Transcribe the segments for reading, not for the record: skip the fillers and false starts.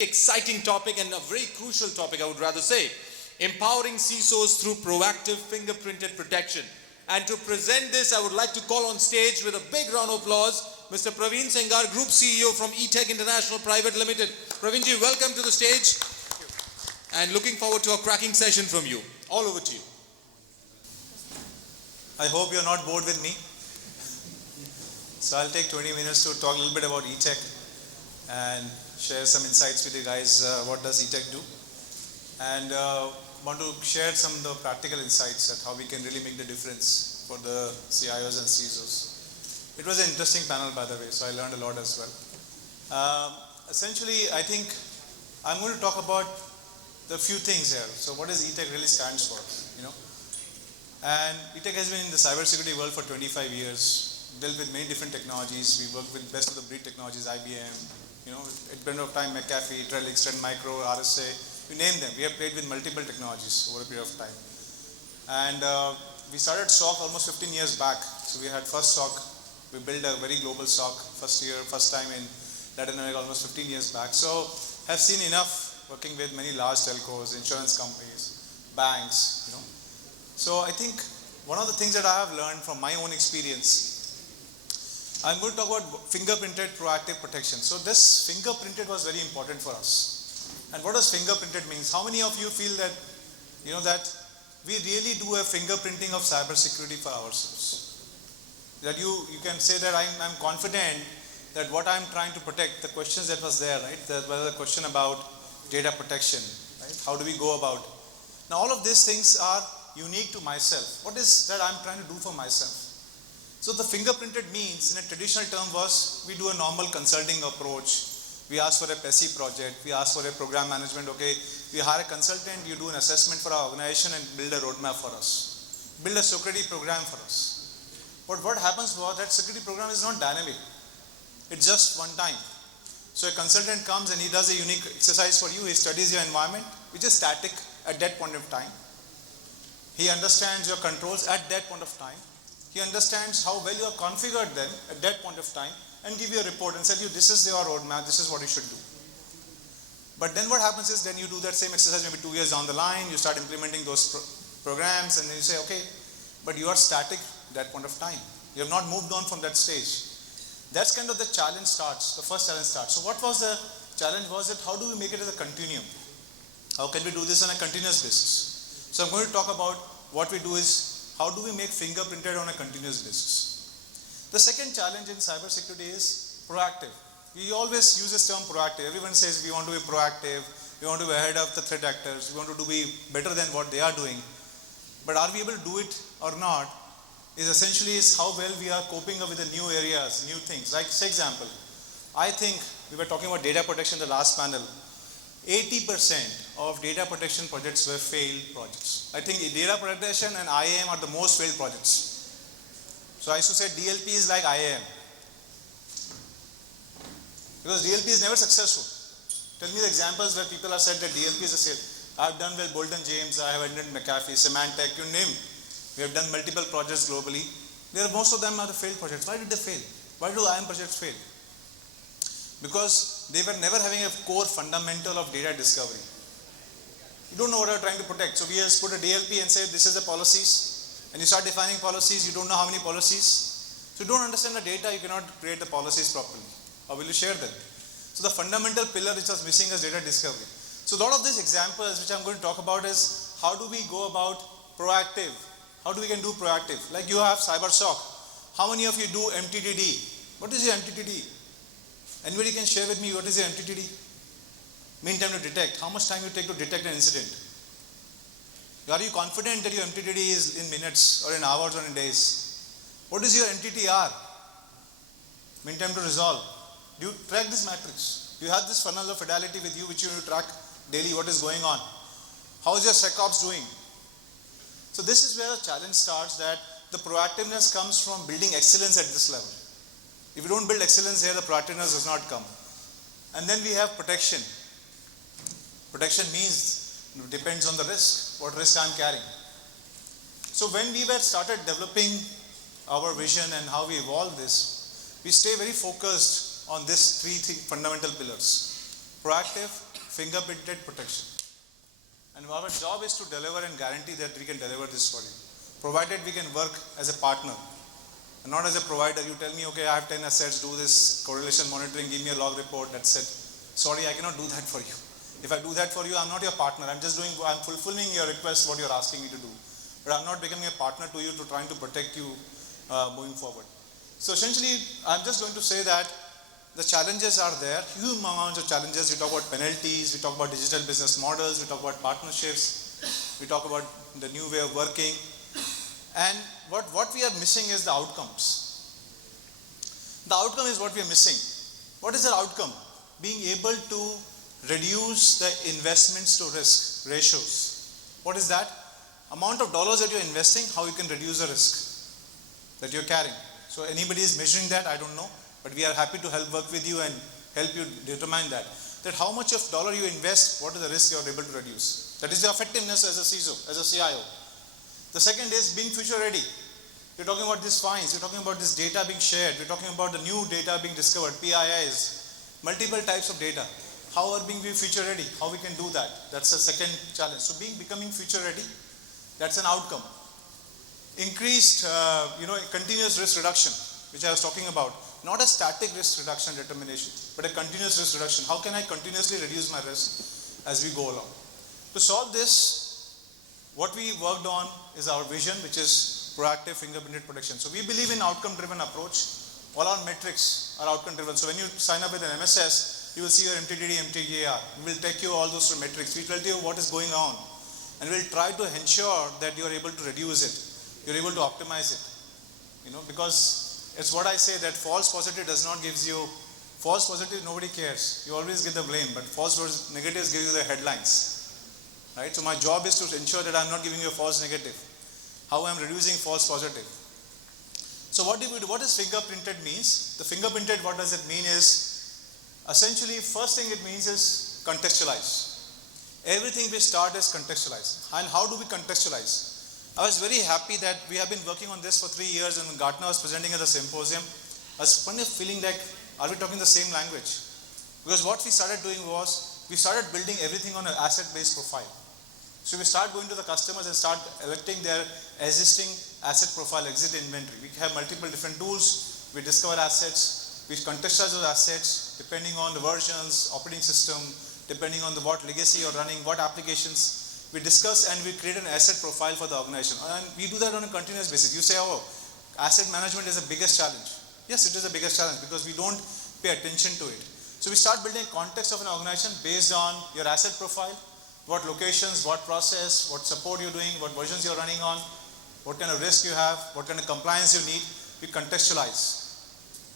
Exciting topic and a very crucial topic, I would rather say. Empowering CISOs through proactive fingerprinted protection. And to present this, I would like to call on stage with a big round of applause, Mr. Praveen Sengar, Group CEO from ETEK International Private Limited. Praveenji, welcome to the stage. And looking forward to a cracking session from you. All over to you. I hope you're not bored with me. So I'll take 20 minutes to talk a little bit about ETEK and share some insights with you guys. What does ETEK do? And want to share some of the practical insights at how we can really make the difference for the CIOs and CISOs. It was an interesting panel, by the way, so I learned a lot as well. Essentially, I think I'm going to talk about the few things here. So what does ETEK really stands for, And ETEK has been in the cybersecurity world for 25 years, dealt with many different technologies. We work with best of the breed technologies, IBM, at point of time, McAfee, Trellix, Trend Micro, RSA, you name them. We have played with multiple technologies over a period of time. And we started SOC almost 15 years back. So we had first SOC, we built a very global SOC, first time in Latin America, almost 15 years back. So I've seen enough working with many large telcos, insurance companies, banks, So I think one of the things that I have learned from my own experience, I'm going to talk about fingerprinted proactive protection. So this fingerprinted was very important for us. And what does fingerprinted means? How many of you feel that, that we really do a fingerprinting of cybersecurity for ourselves? That you can say that I'm confident that what I'm trying to protect, the questions that was there, right? There was a question about data protection, right? How do we go about? Now all of these things are unique to myself. What is that I'm trying to do for myself? So the fingerprinted means, in a traditional term, was we do a normal consulting approach. We ask for a PESI project. We ask for a program management. Okay, we hire a consultant. You do an assessment for our organization and build a roadmap for us. Build a security program for us. But what happens was that security program is not dynamic. It's just one time. So a consultant comes and he does a unique exercise for you. He studies your environment, which is static at that point of time. He understands your controls at that point of time. He understands how well you have configured them at that point of time and give you a report and said, this is your roadmap, this is what you should do. But then what happens is then you do that same exercise maybe 2 years down the line, you start implementing those programs and then you say, okay, but you are static at that point of time. You have not moved on from that stage. That's kind of the challenge starts, the first challenge starts. So what was the challenge was that how do we make it as a continuum? How can we do this on a continuous basis? So I'm going to talk about what we do is how do we make fingerprinted on a continuous basis? The second challenge in cybersecurity is proactive. We always use this term proactive. Everyone says we want to be proactive, we want to be ahead of the threat actors, we want to be better than what they are doing. But are we able to do it or not is essentially how well we are coping up with the new areas, new things. Like, say example, I think we were talking about data protection in the last panel. 80% of data protection projects were failed projects. I think data protection and IAM are the most failed projects. So I used to say DLP is like IAM. Because DLP is never successful. Tell me the examples where people have said that DLP is a sale. I've done with Bolton James, I have ended McAfee, Symantec, you name. We have done multiple projects globally. Most of them are the failed projects. Why did they fail? Why do IAM projects fail? Because they were never having a core fundamental of data discovery. You don't know what you're trying to protect. So we just put a DLP and say this is the policies. And you start defining policies, you don't know how many policies. So you don't understand the data, you cannot create the policies properly. Or will you share them? So the fundamental pillar which was missing is data discovery. So a lot of these examples which I'm going to talk about is how do we go about proactive? How do we can do proactive? Like you have CyberSOC. How many of you do MTTD? What is your MTTD? Anybody can share with me what is your MTTD? Mean time to detect. How much time you take to detect an incident? Are you confident that your MTTD is in minutes or in hours or in days? What is your MTTR? Mean time to resolve. Do you track this matrix? You have this funnel of fidelity with you which you track daily what is going on. How is your SecOps doing? So this is where the challenge starts, that the proactiveness comes from building excellence at this level. If you don't build excellence here, the proactiveness does not come. And then we have protection. Protection means, depends on the risk, what risk I'm carrying. So when we started developing our vision and how we evolve this, we stay very focused on these three fundamental pillars. Proactive, fingerprinted protection. And our job is to deliver and guarantee that we can deliver this for you, provided we can work as a partner and not as a provider. You tell me, okay, I have 10 assets, do this correlation monitoring, give me a log report, that's it. Sorry, I cannot do that for you. If I do that for you, I'm not your partner. I'm fulfilling your request, what you're asking me to do. But I'm not becoming a partner to you to trying to protect you moving forward. So essentially, I'm just going to say that the challenges are there, huge amounts of challenges. We talk about penalties, we talk about digital business models, we talk about partnerships, we talk about the new way of working. And what we are missing is the outcomes. The outcome is what we are missing. What is the outcome? Being able to reduce the investments to risk ratios. What is that? Amount of dollars that you're investing, how you can reduce the risk that you're carrying. So anybody is measuring that, I don't know. But we are happy to help work with you and help you determine that. That how much of dollar you invest, what is the risk you are able to reduce. That is the effectiveness as a CISO, as a CIO. The second is being future ready. We're talking about these fines, we're talking about this data being shared, we're talking about the new data being discovered, PIIs, multiple types of data. How are being future ready? How we can do that? That's the second challenge. So becoming future ready, that's an outcome. Increased, continuous risk reduction, which I was talking about. Not a static risk reduction determination, but a continuous risk reduction. How can I continuously reduce my risk as we go along? To solve this, what we worked on is our vision, which is proactive fingerprinted protection. So we believe in outcome-driven approach. All our metrics are outcome-driven. So when you sign up with an MSS, you will see your MTTD, MTGAR. We will take you all those metrics. We will tell you what is going on. And we will try to ensure that you are able to reduce it. You are able to optimize it. Because it's what I say, that false positive does not gives you, false positive nobody cares. You always get the blame, but false negatives give you the headlines. Right? So my job is to ensure that I'm not giving you a false negative. How I'm reducing false positive. So what do we do? What does fingerprinted means? The fingerprinted, what does it mean is, essentially first thing it means is contextualize. Everything we start is contextualize. And how do we contextualize? I was very happy that we have been working on this for 3 years, and when Gartner was presenting at the symposium, I was kind of feeling like, are we talking the same language? Because what we started doing was, we started building everything on an asset-based profile. So we start going to the customers and start electing their existing asset profile, exit inventory. We have multiple different tools, we discover assets, we contextualize those assets, depending on the versions, operating system, depending on what legacy you're running, what applications. We discuss and we create an asset profile for the organization, and we do that on a continuous basis. You say, oh, asset management is the biggest challenge. Yes, it is the biggest challenge because we don't pay attention to it. So we start building a context of an organization based on your asset profile, what locations, what process, what support you're doing, what versions you're running on, what kind of risk you have, what kind of compliance you need. We contextualize.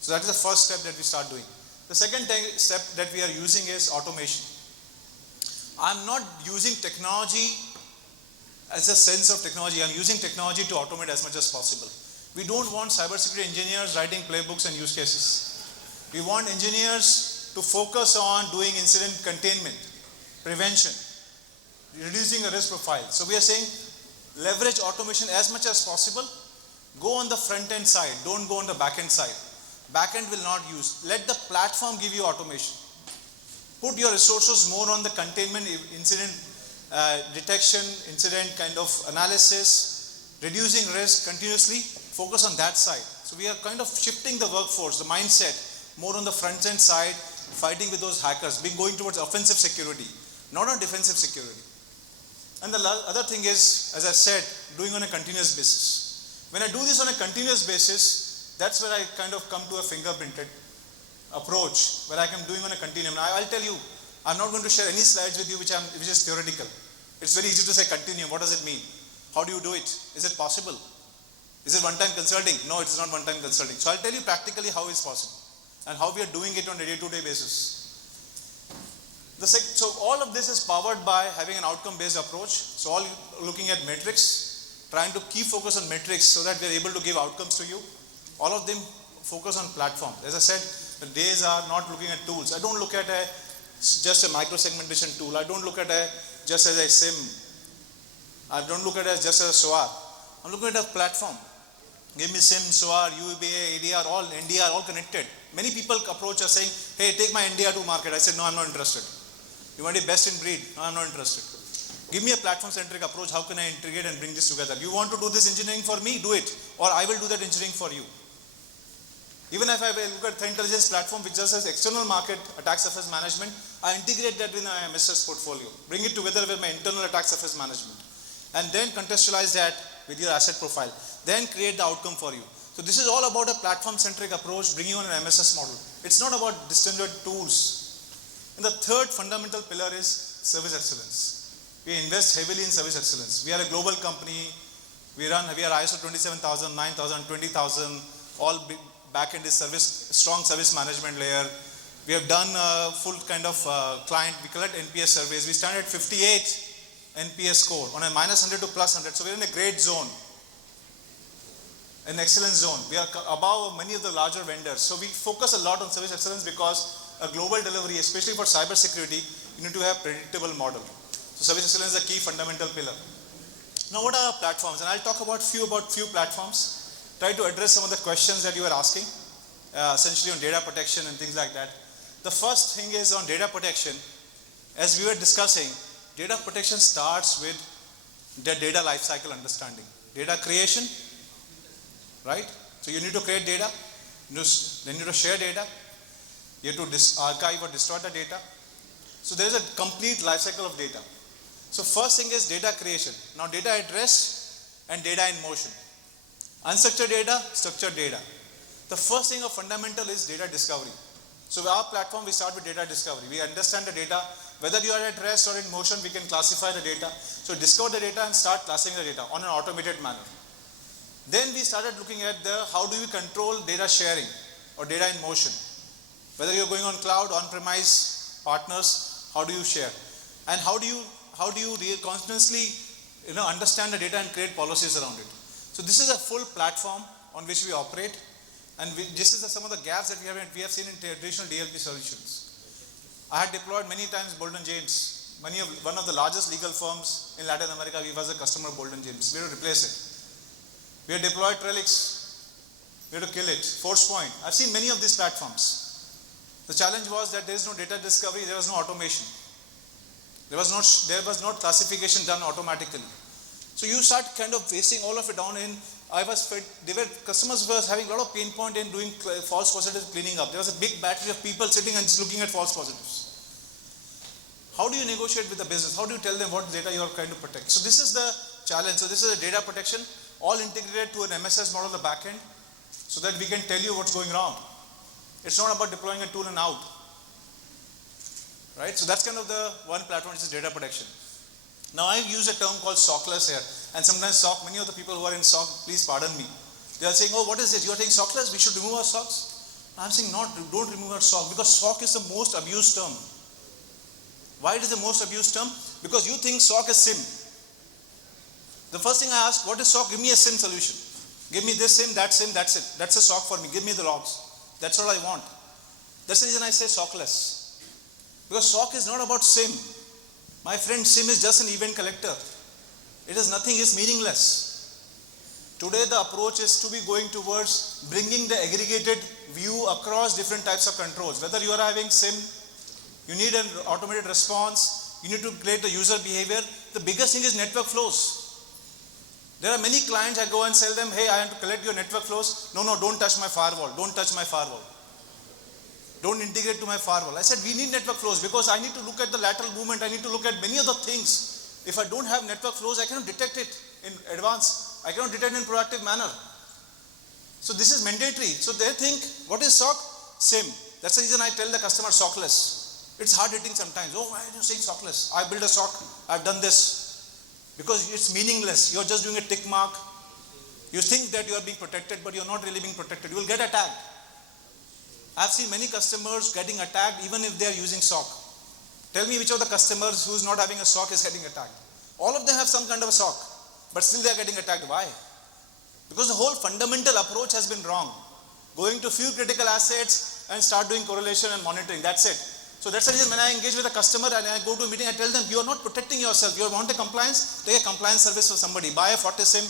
So that is the first step that we start doing. The second step that we are using is automation. I'm not using technology as a sense of technology. I'm using technology to automate as much as possible. We don't want cybersecurity engineers writing playbooks and use cases. We want engineers to focus on doing incident containment, prevention, reducing a risk profile. So we are saying leverage automation as much as possible. Go on the front end side, don't go on the back end side. Back end will not use. Let the platform give you automation. Put your resources more on the containment, incident detection, incident kind of analysis, reducing risk continuously, focus on that side. So we are kind of shifting the workforce, the mindset, more on the front end side, fighting with those hackers, going towards offensive security, not on defensive security. And the other thing is, as I said, doing on a continuous basis. When I do this on a continuous basis, that's where I kind of come to a fingerprinted approach, where I am doing on a continuum. Now, I'll tell you, I'm not going to share any slides with you which is theoretical. It's very easy to say continuum. What does it mean? How do you do it? Is it possible? Is it one-time consulting? No, it's not one-time consulting. So I'll tell you practically how it's possible and how we are doing it on a day-to-day basis. So all of this is powered by having an outcome-based approach. So all looking at metrics, trying to keep focus on metrics so that we're able to give outcomes to you. All of them focus on platform. As I said, the days are not looking at tools. I don't look at just a micro-segmentation tool. I don't look at just as a SIM. I don't look at it just as a SOAR. I'm looking at a platform. Give me SIM, SOAR, UBA, ADR, all NDR, all connected. Many people approach us saying, hey, take my NDR to market. I said, no, I'm not interested. You want the best in breed? No, I'm not interested. Give me a platform-centric approach. How can I integrate and bring this together? You want to do this engineering for me? Do it. Or I will do that engineering for you. Even if I look at threat intelligence platform, which just has external market attack surface management, I integrate that with my MSS portfolio. Bring it together with my internal attack surface management. And then contextualize that with your asset profile. Then create the outcome for you. So this is all about a platform-centric approach, bringing on an MSS model. It's not about distended tools. And the third fundamental pillar is service excellence. We invest heavily in service excellence. We are a global company. We are ISO 27000, 9000, 20000, all big backend is strong service management layer. We have done a full kind of client, we collect NPS surveys. We stand at 58 NPS score on a -100 to +100. So we're in a great zone, an excellent zone. We are above many of the larger vendors. So we focus a lot on service excellence because a global delivery, especially for cybersecurity, you need to have predictable model. So service excellence is a key fundamental pillar. Now what are our platforms? And I'll talk about few platforms. Try to address some of the questions that you are asking, essentially on data protection and things like that. The first thing is on data protection. As we were discussing, data protection starts with the data lifecycle understanding. Data creation, right? So you need to create data, then you need to share data, you have to archive or destroy the data. So there is a complete lifecycle of data. So first thing is data creation. Now data at rest and data in motion. Unstructured data, structured data. The first thing of fundamental is data discovery. So with our platform, we start with data discovery. We understand the data. Whether you are at rest or in motion, we can classify the data. So discover the data and start classifying the data on an automated manner. Then we started looking at how do we control data sharing or data in motion. Whether you're going on cloud, on-premise, partners, how do you share? And how do you continuously understand the data and create policies around it? So this is a full platform on which we operate, and this is some of the gaps that we have seen in traditional DLP solutions. I had deployed many times Bolden James. One of the largest legal firms in Latin America, we was a customer of Bolden James. We had to replace it. We had deployed Trellix. We had to kill it. ForcePoint. I've seen many of these platforms. The challenge was that there is no data discovery, there was no automation. There was not classification done automatically. So you start kind of wasting all of it down in, customers were having a lot of pain point in doing false positives cleaning up. There was a big battery of people sitting and just looking at false positives. How do you negotiate with the business? How do you tell them what data you are trying to protect? So this is the challenge. So this is a data protection, all integrated to an MSS model on the back end, so that we can tell you what's going wrong. It's not about deploying a tool and out. Right? So that's kind of the one platform, which is data protection. Now I use a term called SOC-less here, and sometimes SOC, many of the people who are in SOC, please pardon me, they are saying, oh, what is this? You are saying SOC-less, we should remove our SOCs? I'm saying don't remove our SOC, because SOC is the most abused term. Why it is the most abused term? Because you think SOC is SIM. The first thing I ask, what is SOC? Give me a SIM solution. Give me this SIM, that's it. That's a SOC for me. Give me the logs. That's all I want. That's the reason I say SOC-less. Because SOC is not about SIM. My friend, SIM is just an event collector. It is nothing, it's meaningless. Today the approach is to be going towards bringing the aggregated view across different types of controls. Whether you are having SIM, you need an automated response, you need to create the user behavior. The biggest thing is network flows. There are many clients I go and tell them, hey, I want to collect your network flows. No, don't touch my firewall. Don't touch my firewall. Don't integrate to my firewall. I said, we need network flows because I need to look at the lateral movement. I need to look at many other things. If I don't have network flows, I cannot detect it in advance. I cannot detect in proactive manner. So this is mandatory. So they think, what is SOC? SIM. That's the reason I tell the customer SOC-less. It's hard hitting sometimes. Oh, why are you saying SOC-less? I built a SOC. I've done this. Because it's meaningless. You're just doing a tick mark. You think that you are being protected, but you're not really being protected. You will get attacked. I've seen many customers getting attacked even if they are using SOC. Tell me which of the customers who is not having a SOC is getting attacked. All of them have some kind of a SOC, but still they are getting attacked. Why? Because the whole fundamental approach has been wrong. Going to few critical assets and start doing correlation and monitoring. That's it. So that's the reason when I engage with a customer and I go to a meeting, I tell them, you are not protecting yourself. You want a compliance? Take a compliance service for somebody. Buy a 40 SIM,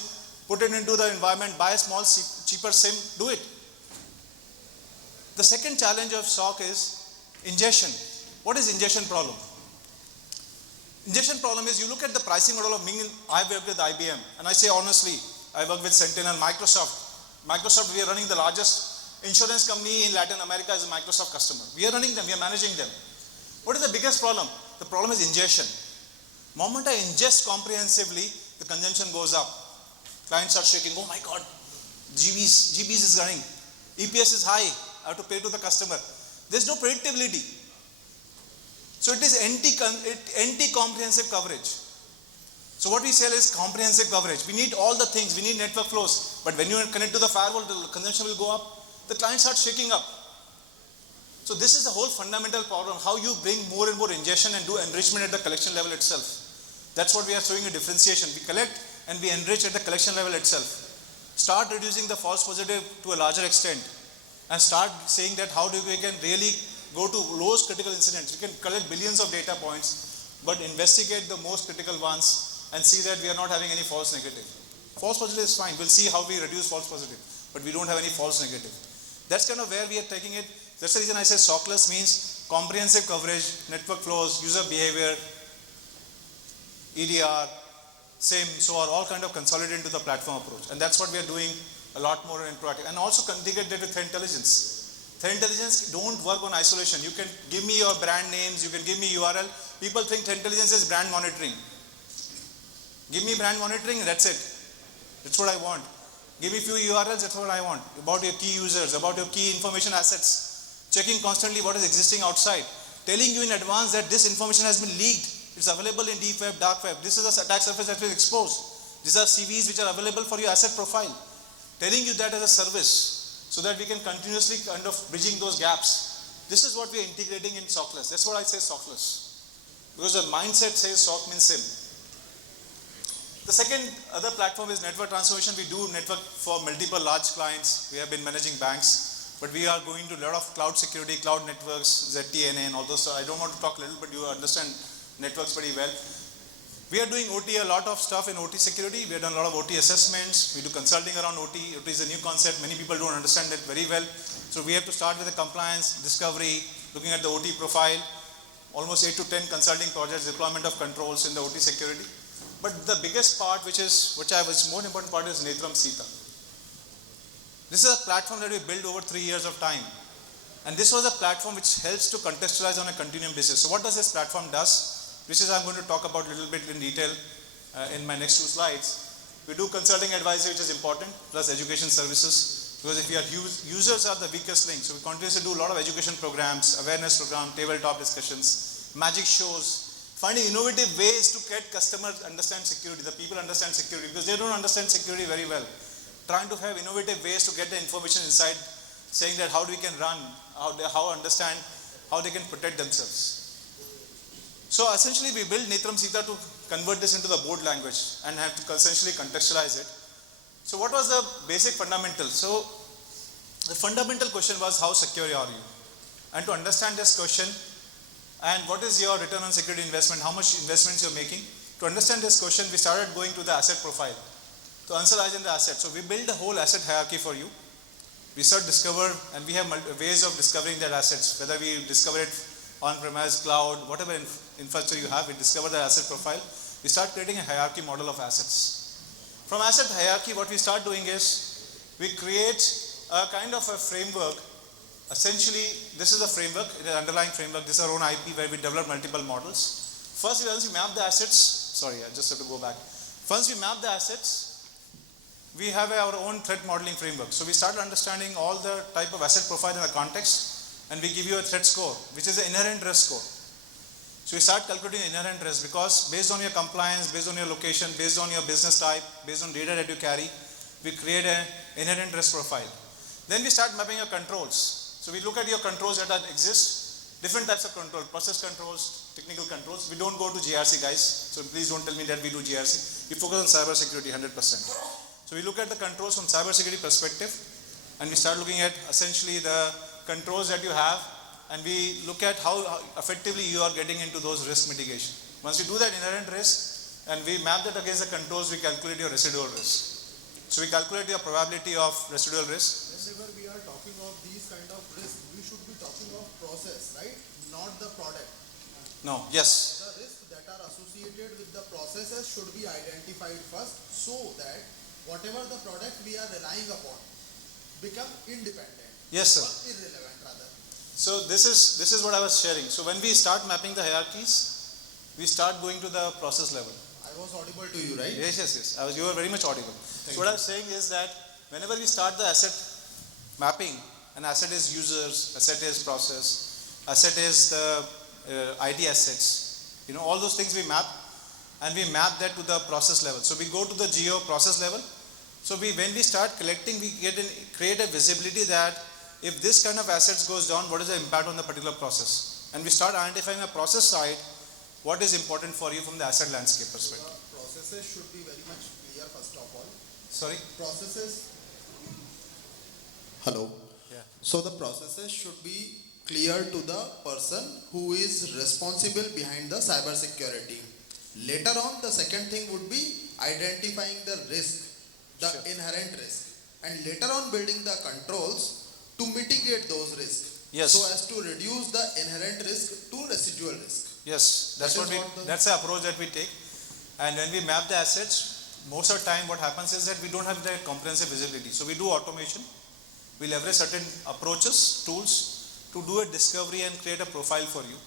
put it into the environment, buy a small, cheaper SIM, do it. The second challenge of SOC is ingestion. What is ingestion problem? Ingestion problem is, you look at the pricing model of I work with IBM, and I say honestly, I work with Sentinel, Microsoft. Microsoft, we are running the largest insurance company in Latin America as a Microsoft customer. We are running them, we are managing them. What is the biggest problem? The problem is ingestion. Moment I ingest comprehensively, the consumption goes up. Clients are shaking, oh my God, GBs is running. EPS is high, I have to pay to the customer. There's no predictability. So it is anti-comprehensive coverage. So what we sell is comprehensive coverage. We need all the things, we need network flows. But when you connect to the firewall, the consumption will go up. The client starts shaking up. So this is the whole fundamental problem, how you bring more and more ingestion and do enrichment at the collection level itself. That's what we are showing a differentiation. We collect and we enrich at the collection level itself. Start reducing the false positive to a larger extent and start saying that how we can really go to lowest critical incidents. We can collect billions of data points, but investigate the most critical ones and see that we are not having any false negative. False positive is fine. We'll see how we reduce false positive, but we don't have any false negative. That's kind of where we are taking it. That's the reason I say SOC-less means comprehensive coverage, network flows, user behavior, EDR, SIM, so are all kind of consolidated into the platform approach. And that's what we are doing a lot more in proactive. And also integrate that with threat intelligence. Threat intelligence don't work on isolation. You can give me your brand names, you can give me URL. People think threat intelligence is brand monitoring. Give me brand monitoring, that's it. That's what I want. Give me few URLs, that's what I want. About your key users, about your key information assets. Checking constantly what is existing outside. Telling you in advance that this information has been leaked. It's available in deep web, dark web. This is the attack surface that will expose. These are CVs which are available for your asset profile. Telling you that as a service so that we can continuously kind of bridging those gaps. This is what we are integrating in SOC-less. That's what I say SOC-less. Because the mindset says SOC means SIM. The second other platform is network transformation. We do network for multiple large clients. We have been managing banks. But we are going to a lot of cloud security, cloud networks, ZTNA and all those. So I don't want to talk a little, but you understand networks pretty well. We are doing OT, a lot of stuff in OT security. We have done a lot of OT assessments. We do consulting around OT. OT is a new concept. Many people don't understand it very well. So we have to start with the compliance, discovery, looking at the OT profile, almost 8 to 10 consulting projects, deployment of controls in the OT security. But the biggest part, which I was more important part, is networksecurity. This is a platform that we built over 3 years of time. And this was a platform which helps to contextualize on a continuum basis. So what does this platform does? Which is I'm going to talk about a little bit in detail in my next 2 slides. We do consulting advisory, which is important, plus education services. Because if users are the weakest link, so we continuously do a lot of education programs, awareness program, tabletop discussions, magic shows, finding innovative ways to get customers understand security, the people understand security, because they don't understand security very well. Trying to have innovative ways to get the information inside, saying that how we can run, how understand, how they can protect themselves. So essentially we built networksecurity to convert this into the board language and have to essentially contextualize it. So what was the basic fundamental? So the fundamental question was, how secure are you? And to understand this question, and what is your return on security investment, how much investments you're making, to understand this question, we started going to the asset profile. To analyze in the asset. So we build a whole asset hierarchy for you. We start discover, and we have ways of discovering that assets, whether we discover it on-premise, cloud, whatever infrastructure you have, we discover the asset profile. We start creating a hierarchy model of assets. From asset hierarchy, what we start doing is, we create a kind of a framework. Essentially, this is a framework, it is an underlying framework. This is our own IP where we develop multiple models. First, once we map the assets, sorry, I just have to go back. Once we map the assets, we have our own threat modeling framework. So we start understanding all the type of asset profile in the context, and we give you a threat score, which is an inherent risk score. So we start calculating inherent risk because based on your compliance, based on your location, based on your business type, based on data that you carry, we create an inherent risk profile. Then we start mapping your controls. So we look at your controls that exist, different types of control, process controls, technical controls. We don't go to GRC, guys. So please don't tell me that we do GRC. We focus on cybersecurity 100%. So we look at the controls from cybersecurity perspective, and we start looking at essentially the controls that you have, and we look at how effectively you are getting into those risk mitigation. Once we do that inherent risk, and we map that against the controls, we calculate your residual risk. So we calculate your probability of residual risk. Whenever we are talking of these kind of risks, we should be talking of process, right? Not the product. No, yes. The risks that are associated processes should be identified first so that whatever the product we are relying upon become independent Yes, sir. or irrelevant rather. So this is what I was sharing. So when we start mapping the hierarchies, we start going to the process level. I was audible to you, right? Yes. You were very much audible. Thank So what I was saying is that whenever we start the asset mapping, an asset is users, asset is process, asset is the IT assets. All those things we map, and we map that to the process level. So we go to the geo process level. So when we start collecting, we create a visibility that if this kind of assets goes down, what is the impact on the particular process? And we start identifying a process side, what is important for you from the asset landscape perspective. So the processes should be very much clear first of all. Sorry? Processes. Hello. Yeah. So the processes should be clear to the person who is responsible behind the cybersecurity. Later on, the second thing would be identifying the risk, the Sure. inherent risk, and later on building the controls to mitigate those risks. Yes. So as to reduce the inherent risk to residual risk. Yes, that's that's the approach that we take. And when we map the assets, most of the time what happens is that we don't have that comprehensive visibility. So we do automation. We leverage certain approaches, tools to do a discovery and create a profile for you.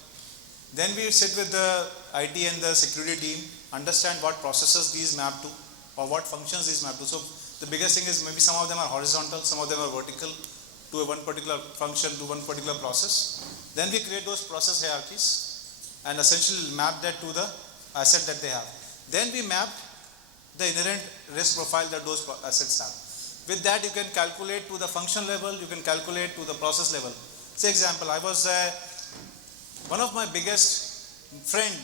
Then we sit with the IT and the security team, understand what processes these map to or what functions these map to. So the biggest thing is maybe some of them are horizontal, some of them are vertical to one particular function, to one particular process. Then we create those process hierarchies and essentially map that to the asset that they have. Then we map the inherent risk profile that those assets have. With that, you can calculate to the function level, you can calculate to the process level. Say example, I was one of my biggest friend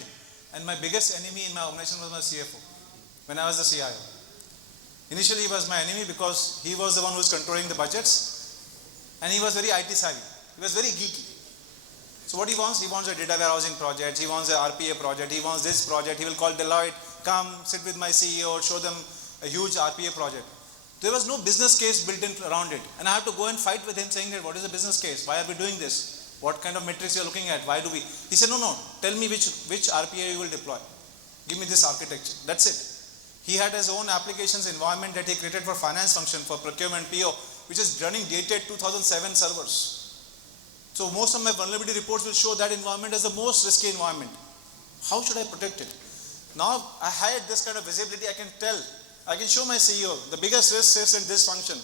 and my biggest enemy in my organization was my CFO when I was the CIO. Initially, he was my enemy because he was the one who was controlling the budgets and he was very IT savvy. He was very geeky. So what he wants a data warehousing project, he wants a RPA project, he wants this project, he will call Deloitte, come sit with my CEO, show them a huge RPA project. There was no business case built in around it. And I have to go and fight with him saying that what is the business case? Why are we doing this? What kind of metrics you are looking at? Why do we? He said, no, tell me which RPA you will deploy. Give me this architecture. That's it. He had his own applications environment that he created for finance function, for procurement PO, which is running dated 2007 servers. So most of my vulnerability reports will show that environment as the most risky environment. How should I protect it? Now I had this kind of visibility, I can tell. I can show my CEO, the biggest risk is in this function,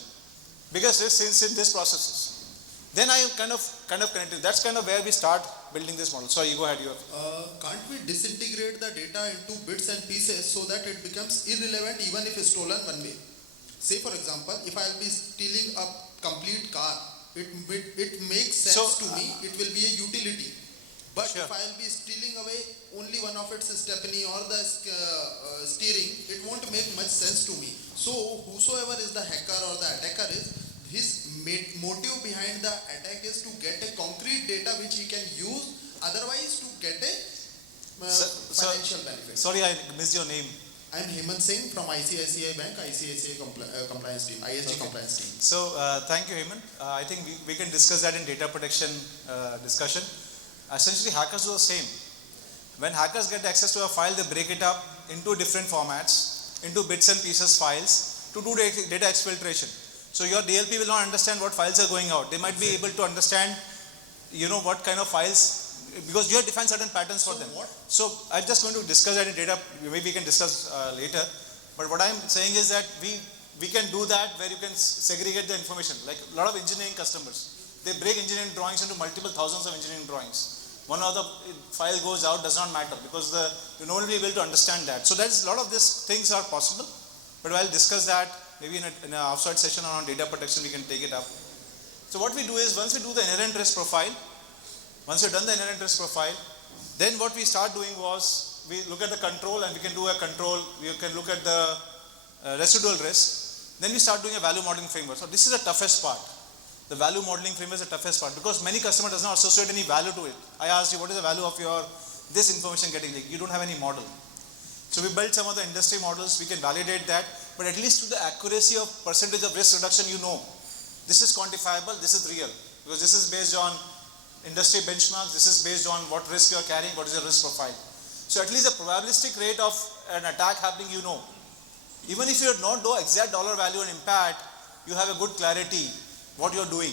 biggest risk is in this processes. Then I kind of connect it. That's kind of where we start building this model. So you go ahead. Can't we disintegrate the data into bits and pieces so that it becomes irrelevant even if it's stolen one way? Say for example, if I'll be stealing a complete car, it makes sense to me, it will be a utility. But Sure. if I'll be stealing away only one of its stepney or the steering, it won't make much sense to me. So whosoever is the hacker or the attacker is, his motive behind the attack is to get a concrete data which he can use otherwise to get a financial benefit. Sorry, I missed your name. I am Hemant Singh from ICICI Bank, ICICI compliance team, ISG compliance team. So thank you, Hemant. I think we can discuss that in data protection discussion. Essentially, hackers do the same. When hackers get access to a file, they break it up into different formats, into bits and pieces files to do data exfiltration. So your DLP will not understand what files are going out. They might be able to understand, what kind of files, because you have defined certain patterns for them. So I'm just going to discuss that in data. Maybe we can discuss later. But what I'm saying is that we can do that where you can segregate the information. Like a lot of engineering customers, they break engineering drawings into multiple thousands of engineering drawings. One of the file goes out does not matter because you're not able to understand that. So that's a lot of these things are possible, but I'll discuss that maybe in an outside session on data protection. We can take it up. So what we do is once we do the inherent risk profile, once we've done the inherent risk profile, then what we start doing was we look at the control and we can do a control. We can look at the residual risk. Then we start doing a value modeling framework. So this is the toughest part. The value modeling framework is the toughest part because many customers does not associate any value to it. I asked you what is the value of this information getting leaked. You don't have any model. So we built some of the industry models. We can validate that, but at least to the accuracy of percentage of risk reduction, this is quantifiable, this is real, because this is based on industry benchmarks. This is based on what risk you are carrying, what is your risk profile. So at least the probabilistic rate of an attack happening, you know. Even if you do not know exact dollar value and impact, you have a good clarity what you are doing.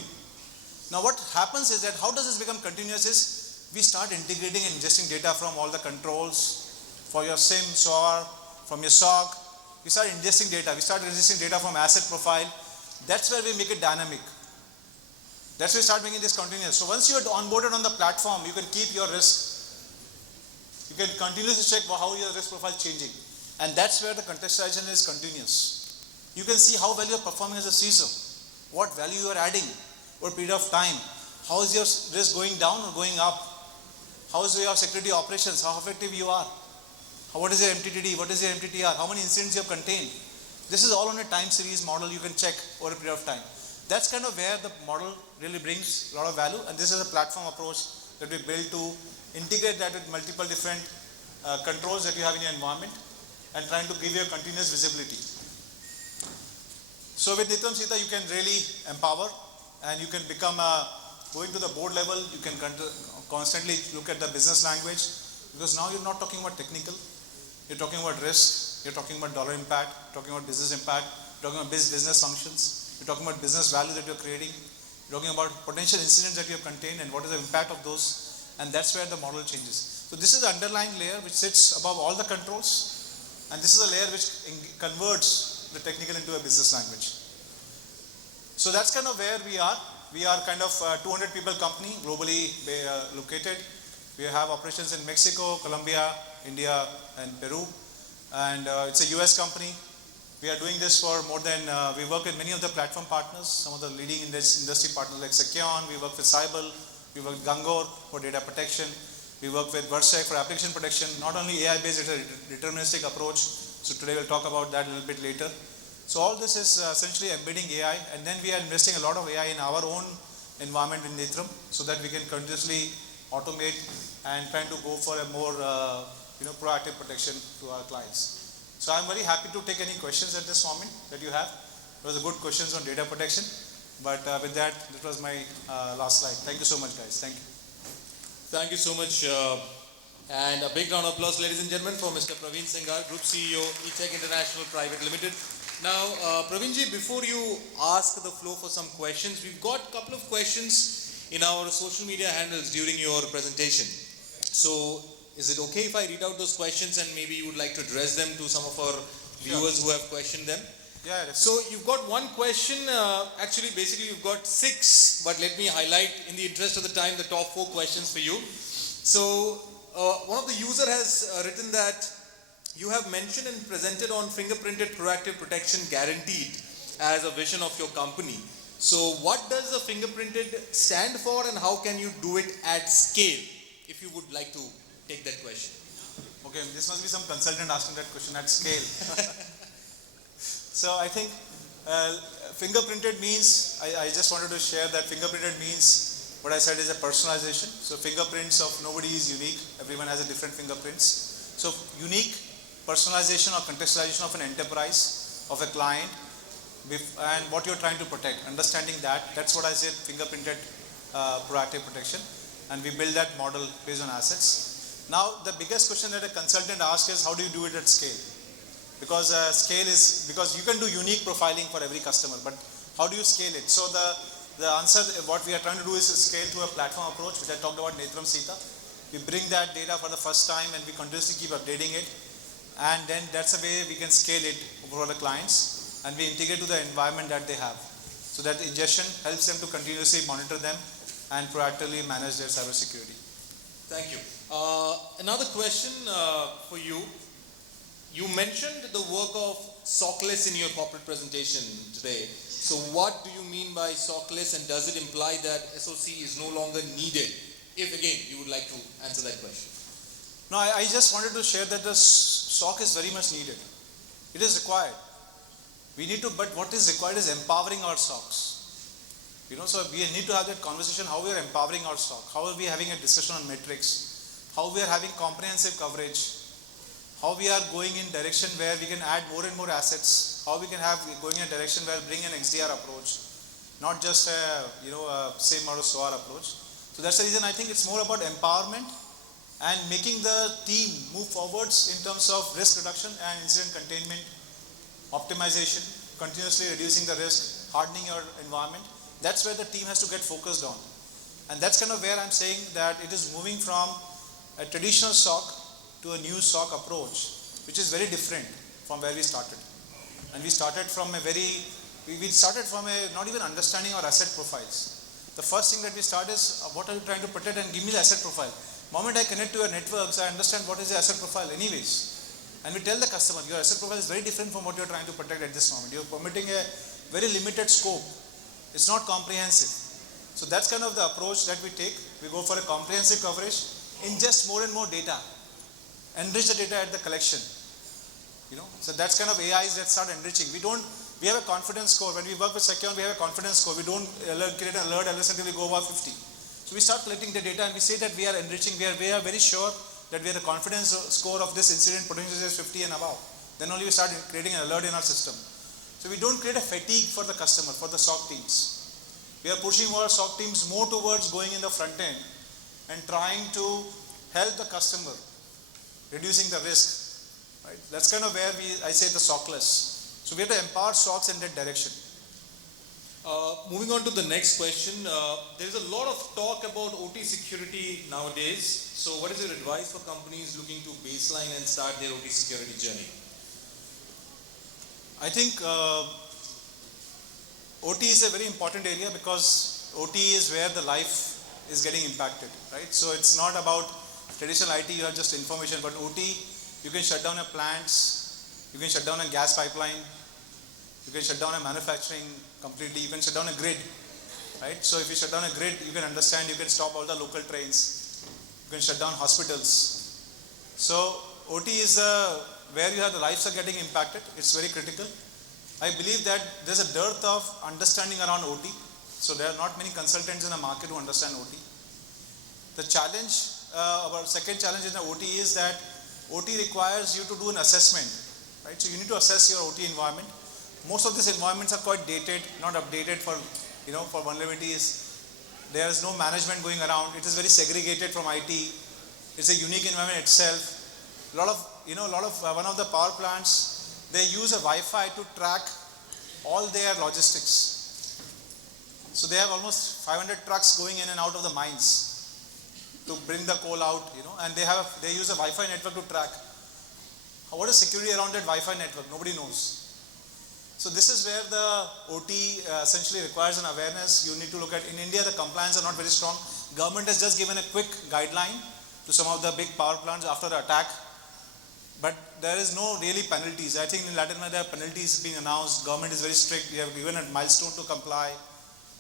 Now what happens is that how does this become continuous is we start integrating and ingesting data from all the controls for your SIM, SOAR, from your SOC. We start ingesting data. We start ingesting data from asset profile. That's where we make it dynamic. That's where we start making this continuous. So once you are onboarded on the platform, you can keep your risk. You can continuously check how your risk profile is changing. And that's where the contextualization is continuous. You can see how well you are performing as a CISO. What value you are adding over a period of time. How is your risk going down or going up? How is your security operations? How effective you are? What is your MTTD? What is your MTTR? How many incidents you have contained? This is all on a time series model you can check over a period of time. That's kind of where the model really brings a lot of value, and this is a platform approach that we build to integrate that with multiple different controls that you have in your environment and trying to give you a continuous visibility. So with Nitram Sita you can really empower and you can become going to the board level, you can constantly look at the business language, because now you're not talking about technical. You're talking about risk, you're talking about dollar impact, talking about business impact, you're talking about business functions, you're talking about business value that you're creating, you're talking about potential incidents that you have contained and what is the impact of those, and that's where the model changes. So this is the underlying layer which sits above all the controls, and this is a layer which converts the technical into a business language. So that's kind of where we are. We are kind of a 200 people company, globally located. We have operations in Mexico, Colombia, India and Peru, and it's a US company. We are doing this for more than, we work with many of the platform partners, some of the leading industry partners like Sekion, we work with Cybel, we work with Gangor for data protection, we work with Versec for application protection, not only AI based, it's a deterministic approach, so today we'll talk about that a little bit later. So all this is essentially embedding AI, and then we are investing a lot of AI in our own environment in Nitram so that we can continuously automate and trying to go for a more proactive protection to our clients. So I'm very happy to take any questions at this moment that you have. It was a good questions on data protection, but with that was my last slide. Thank you so much, guys. Thank you. Thank you so much, and a big round of applause, ladies and gentlemen, for Mr. Praveen Sengar, Group CEO, ETEK International Private Limited. Now, Praveenji, before you ask the floor for some questions, we've got a couple of questions in our social media handles during your presentation. So, is it okay if I read out those questions and maybe you would like to address them to some of our viewers who have questioned them? Yeah. So, you've got one question, actually basically you've got 6, but let me highlight in the interest of the time the top 4 questions for you. So, one of the user has written that you have mentioned and presented on fingerprinted proactive protection guaranteed as a vision of your company. So what does the fingerprinted stand for and how can you do it at scale? If you would like to take that question. Okay, this must be some consultant asking that question at scale. So I think fingerprinted means, I just wanted to share that fingerprinted means what I said is a personalization. So fingerprints of nobody is unique. Everyone has a different fingerprints. So unique personalization or contextualization of an enterprise, of a client, and what you're trying to protect. Understanding that, that's what I said, fingerprinted proactive protection, and we build that model based on assets. Now, the biggest question that a consultant asks is, how do you do it at scale? Because scale is, because you can do unique profiling for every customer, but how do you scale it? So the answer, what we are trying to do is scale to a platform approach, which I talked about Nitram Sita. We bring that data for the first time and we continuously keep updating it. And then that's the way we can scale it for the clients, and we integrate to the environment that they have. So that ingestion helps them to continuously monitor them and proactively manage their cybersecurity. Thank you. Another question for you. You mentioned the work of SOC-less in your corporate presentation today. So what do you mean by SOC-less, and does it imply that SOC is no longer needed? If again, you would like to answer that question. No, I just wanted to share that the SOC is very much needed. It is required. We need to, but what is required is empowering our SOCs. So we need to have that conversation, how we are empowering our SOC, how are we having a discussion on metrics, how we are having comprehensive coverage, how we are going in direction where we can add more and more assets, how we can have going in a direction where bring an XDR approach, not just a SIM or a SOAR approach. So that's the reason I think it's more about empowerment and making the team move forwards in terms of risk reduction and incident containment, optimization, continuously reducing the risk, hardening your environment. That's where the team has to get focused on. And that's kind of where I'm saying that it is moving from a traditional SOC to a new SOC approach, which is very different from where we started. And we started from not even understanding our asset profiles. The first thing that we start is, what are you trying to protect, and give me the asset profile. The moment I connect to your networks, I understand what is the asset profile anyways. And we tell the customer, your asset profile is very different from what you're trying to protect at this moment. You're permitting a very limited scope. It's not comprehensive. So that's kind of the approach that we take. We go for a comprehensive coverage, ingest more and more data, enrich the data at the collection. So that's kind of AIs that start enriching. We have a confidence score. When we work with Secure, we have a confidence score. We don't create an alert unless until we go above 50. So we start collecting the data and we say that we are enriching. We are very sure that we have the confidence score of this incident potential is 50 and above. Then only we start creating an alert in our system. So we don't create a fatigue for the customer, for the SOC teams. We are pushing our SOC teams more towards going in the front end and trying to help the customer, reducing the risk. Right? That's kind of where I say the SOCless. So we have to empower SOCs in that direction. Moving on to the next question, there is a lot of talk about OT security nowadays. So what is your advice for companies looking to baseline and start their OT security journey? I think OT is a very important area because OT is where the life is getting impacted, right? So it's not about traditional IT, you have just information, but OT, you can shut down your plants, you can shut down a gas pipeline, you can shut down a manufacturing completely, you can shut down a grid, right? So if you shut down a grid, you can understand, you can stop all the local trains, you can shut down hospitals. So OT is where you have the lives are getting impacted. It's very critical. I believe that there's a dearth of understanding around OT. So there are not many consultants in the market who understand OT. The challenge, our second challenge in the OT is that OT requires you to do an assessment, right? So you need to assess your OT environment. Most of these environments are quite dated, not updated for vulnerabilities. There is no management going around. It is very segregated from IT. It's a unique environment itself. One of the power plants, they use a Wi-Fi to track all their logistics. So they have almost 500 trucks going in and out of the mines to bring the coal out, and they use a Wi-Fi network to track. What is security around that Wi-Fi network? Nobody knows. So this is where the OT essentially requires an awareness. You need to look at, in India, the compliance are not very strong. Government has just given a quick guideline to some of the big power plants after the attack. But there is no really penalties. I think in Latin America, there are penalties being announced. Government is very strict. We have given a milestone to comply.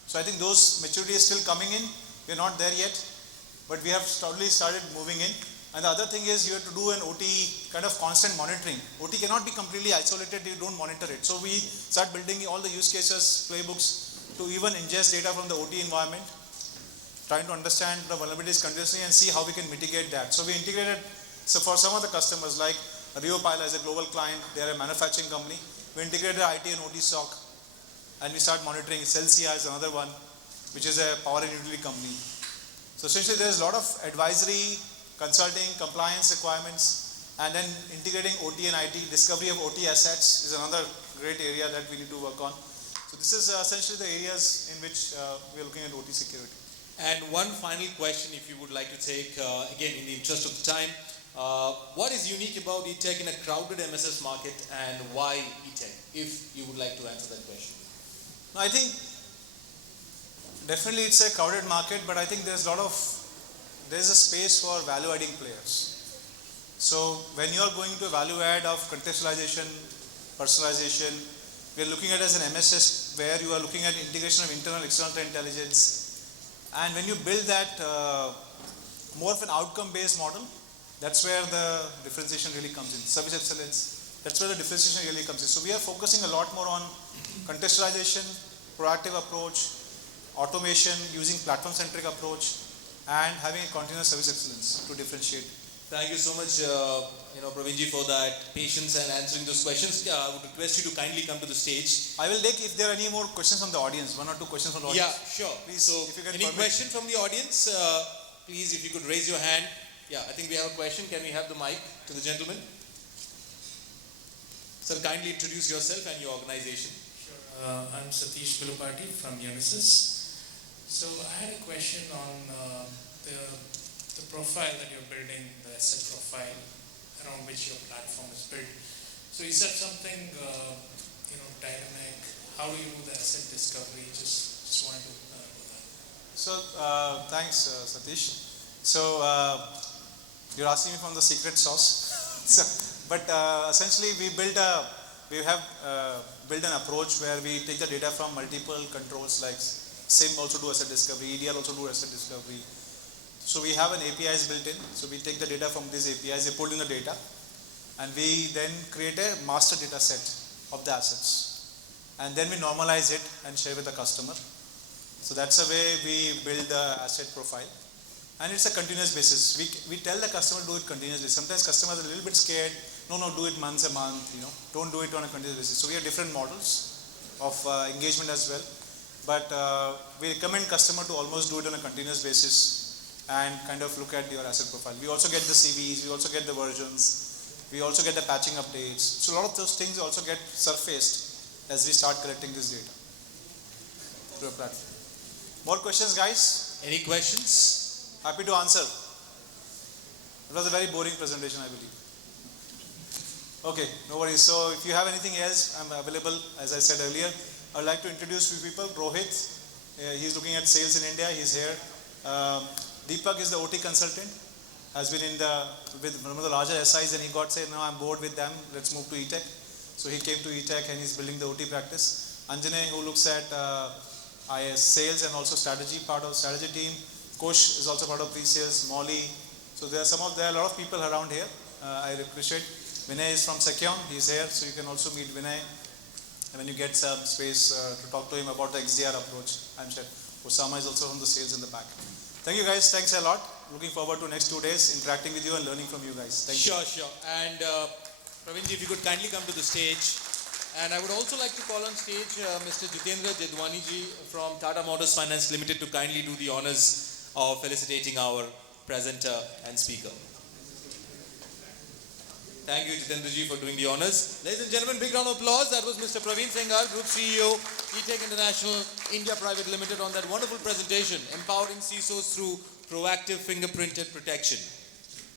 So I think those maturity is still coming in. We are not there yet, but we have slowly started moving in. And the other thing is you have to do an OT kind of constant monitoring. OT cannot be completely isolated. You don't monitor it. So we start building all the use cases, playbooks to even ingest data from the OT environment, trying to understand the vulnerabilities continuously and see how we can mitigate that. So we integrated. So for some of the customers like Rio Pila is a global client, they are a manufacturing company. We integrated IT and OT SOC and we start monitoring. Celsia is another one, which is a power and utility company. So essentially there is a lot of advisory, consulting, compliance requirements, and then integrating OT and IT. Discovery of OT assets is another great area that we need to work on. So this is essentially the areas in which we are looking at OT security. And one final question, if you would like to take, again in the interest of the time, what is unique about ETEK in a crowded MSS market, and why ETEK, if you would like to answer that question? No, I think definitely it's a crowded market, but I think there's a space for value adding players. So when you are going to a value add of contextualization, personalization, we are looking at it as an MSS where you are looking at integration of internal external intelligence, and when you build that more of an outcome based model, that's where the differentiation really comes in. Service excellence, that's where the differentiation really comes in. So we are focusing a lot more on contextualization, proactive approach, automation, using platform centric approach, and having a continuous service excellence to differentiate. Thank you so much, Praveenji, for that patience and answering those questions. I would request you to kindly come to the stage. I will take if there are any more questions from the audience, one or two questions from the audience. Yeah, sure. Please, so if you can any question from the audience, please, if you could raise your hand Yeah, I think we have a question. Can we have the mic to the gentleman? Sir, kindly introduce yourself and your organization. Sure. I'm Satish Pilapati from Unisys. So I had a question on the profile that you're building, the asset profile around which your platform is built. So is that something dynamic? How do you do the asset discovery? Just wanted to know that. So thanks, Satish. So you're asking me from the secret sauce. But essentially, we have built an approach where we take the data from multiple controls like SIM also do asset discovery, EDR also do asset discovery. So we have an APIs built in. So we take the data from these APIs, they pull in the data, and we then create a master data set of the assets. And then we normalize it and share with the customer. So that's the way we build the asset profile. And it's a continuous basis. We tell the customer do it continuously. Sometimes customers are a little bit scared. No, do it once a month, don't do it on a continuous basis. So we have different models of engagement as well. But we recommend customer to almost do it on a continuous basis and kind of look at your asset profile. We also get the CVs, we also get the versions, we also get the patching updates. So a lot of those things also get surfaced as we start collecting this data through a platform. More questions, guys? Any questions? Happy to answer. It was a very boring presentation, I believe. Okay, no worries. So if you have anything else, I'm available. As I said earlier, I would like to introduce a few people. Rohit, he's looking at sales in India. He's here. Deepak is the OT consultant. Has been with one of the larger SIs, and he said, no, I'm bored with them. Let's move to ETEK. So he came to ETEK and he's building the OT practice. Anjane, who looks at IS sales and also strategy, part of the strategy team. Kush is also part of pre-sales. Molly. So there are a lot of people around here. I appreciate. Vinay is from Sekyong. He's here, so you can also meet Vinay when you get some space to talk to him about the XDR approach. I'm sure Osama is also from the sales in the back. Thank you, guys. Thanks a lot. Looking forward to next 2 days interacting with you and learning from you guys. Thank you. Sure. And Praveen ji, if you could kindly come to the stage. And I would also like to call on stage Mr. Jitendra Jedwani ji from Tata Motors Finance Limited to kindly do the honors of felicitating our presenter and speaker. Thank you, Jitendra ji, for doing the honors. Ladies and gentlemen, big round of applause. That was Mr. Praveen Sengar, Group CEO, ETEK International India Private Limited, on that wonderful presentation, empowering CISOs through proactive fingerprinted protection.